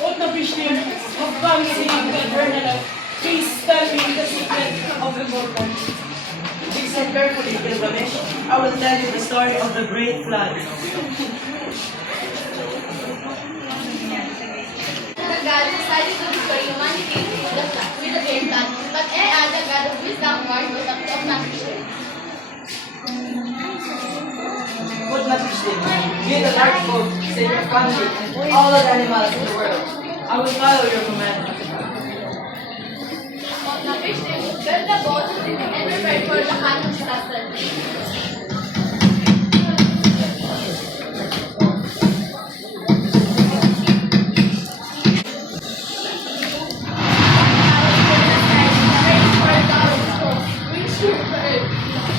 What the vision of promising eternal life? Please tell me the secret of the mortal. Listen carefully, Gilgamesh. I will tell you the story of the great flood. The God decided to destroy humanity with the great flood, but Ea, the God of wisdom, warned us of not fishing. Put not fishing. Build a large boat, save your family and all the animals in the world. I will follow your command. Of not fishing, build the boat and prepare for the hand of disaster.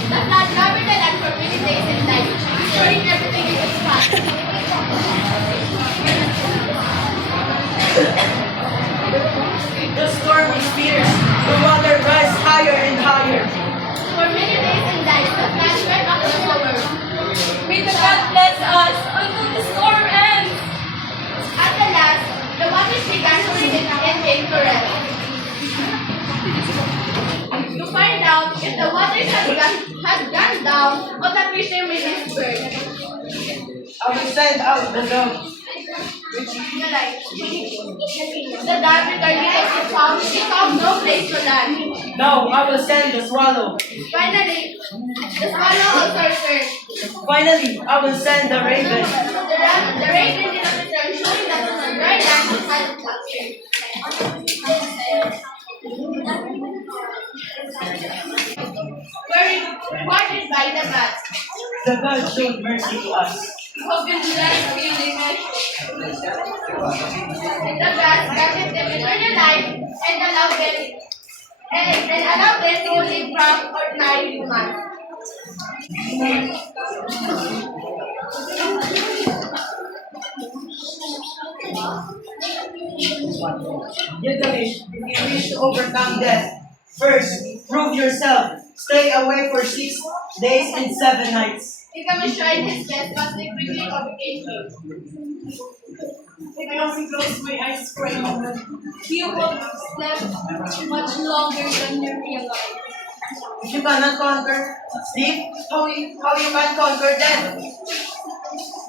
The flood covered the land for many days and nights, destroying everything in its path. The storm is fierce. The water rises higher and higher. For many days and nights, the flood swept up the whole world. May the God bless us until the storm ends. At the last, the waters began to recede and came to rest. To find out if the waters had gone down or the fisher made his bird. I will send out the dove. The dove returned because he found no place to land. Now I will send the swallow. Finally, the swallow also returned. Finally, I will send the raven. The raven did not return, showing that on the dry land it had flustered. Were rewarded by the gods, The God showed mercy to us. who have been blessed beyond measure. The gods granted them eternal life and allowed them to live from ordinary humans. Gilgamesh, if you wish to overcome death, first, prove yourself. Stay away for 6 days and 7 nights. Gilgamesh tried his best, but they quickly overcame him. I only close my eyes for a moment. You will slept much longer than you realize. If you cannot conquer sleep, how you can conquer death?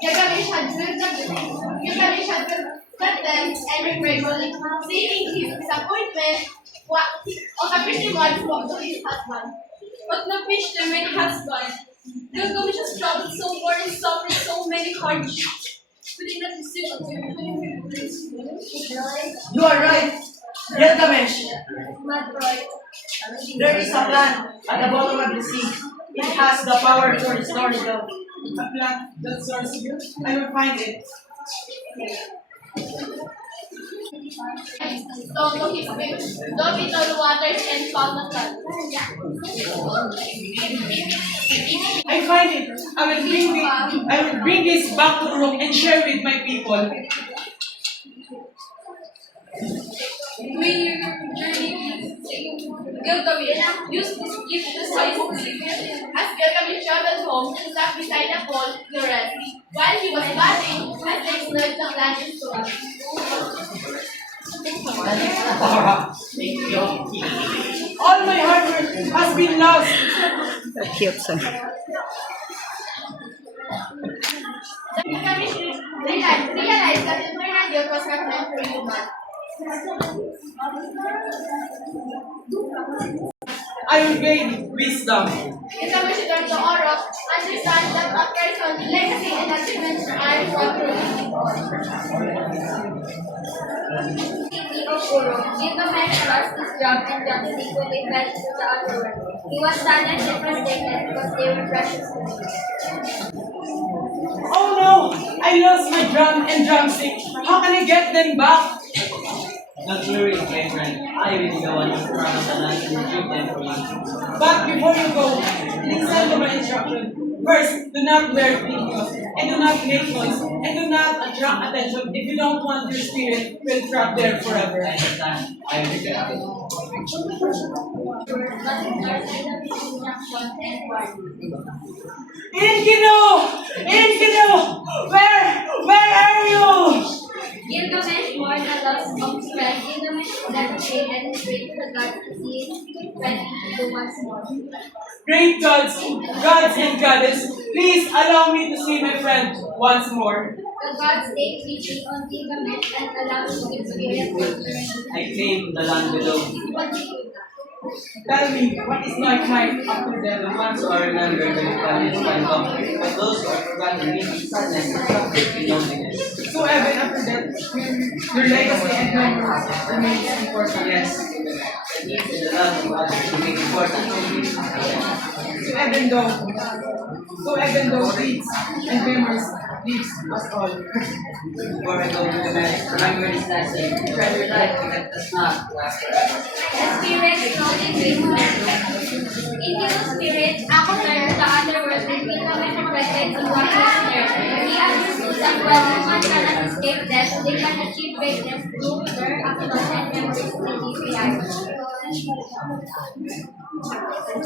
Gilgamesh had built the tent and prepared for it. Seeing his disappointment, Okapishi once spoke to his husband. But Napishtim, my husband, Gilgamesh has traveled so far and suffered so many hardships. Could he not receive a You are right, Gilgamesh. Not right. There is a plant at the bottom of the sea. It has the power to restore the A plant that soars you. I will find it. So he dove into the waters and found the sun. I find it. I will bring this back to the room and share with my people. May your journey Gilgamesh use this gift decisively. As Gilgamesh traveled home, he sat beside a pool to rest. While he was bathing, as they stirred the plant and soil. All my hard work has been lost. Gilgamesh realized that eternal youth was not meant for humans. I will gain wisdom. Gilgamesh returned to Orok, understand that a person's legacy and achievements are what Gilgamesh lost his job and jumped equally fell into the other world. He was sad and devastated because they were precious to him. Oh no! I lost my drum and drumstick. How can I get them back? Don't worry, my friend. I will be the one in front of the lunch and retrieve them for you. But before you go, please listen to my instruction. First, do not wear videos, and do not make noise, and do not attract attention if you don't want your spirit will trap there forever. I understand. I will get it. Inkino! Inkino! Where are you? Gilgamesh mourned the loss of his friend. Gilgamesh dedicated his faith to the god to see his friend do once more. Great gods and goddess, please allow me to see my friend once more. The gods take pity on Gilgamesh and allow his spirit to return. I claim the land below. What did you do? Tell me, what is my mind after The death? ones who are remembered will rebellious can come, but those who are forgotten meet in sadness and suffering in loneliness. So even after death, your legacy and memories remains important. Yes, the needs and the love of others remain important only. So even though deeds and memories leaves us all. Before I go to the marriage, remember this lesson. Treasure life because it does not last forever. The spirit slowly breaks in his spirit, after the underworld, and Gilgamesh reflected on what was there. He understood that while humans cannot escape death, they can achieve greatness through their actions and memories in this reality.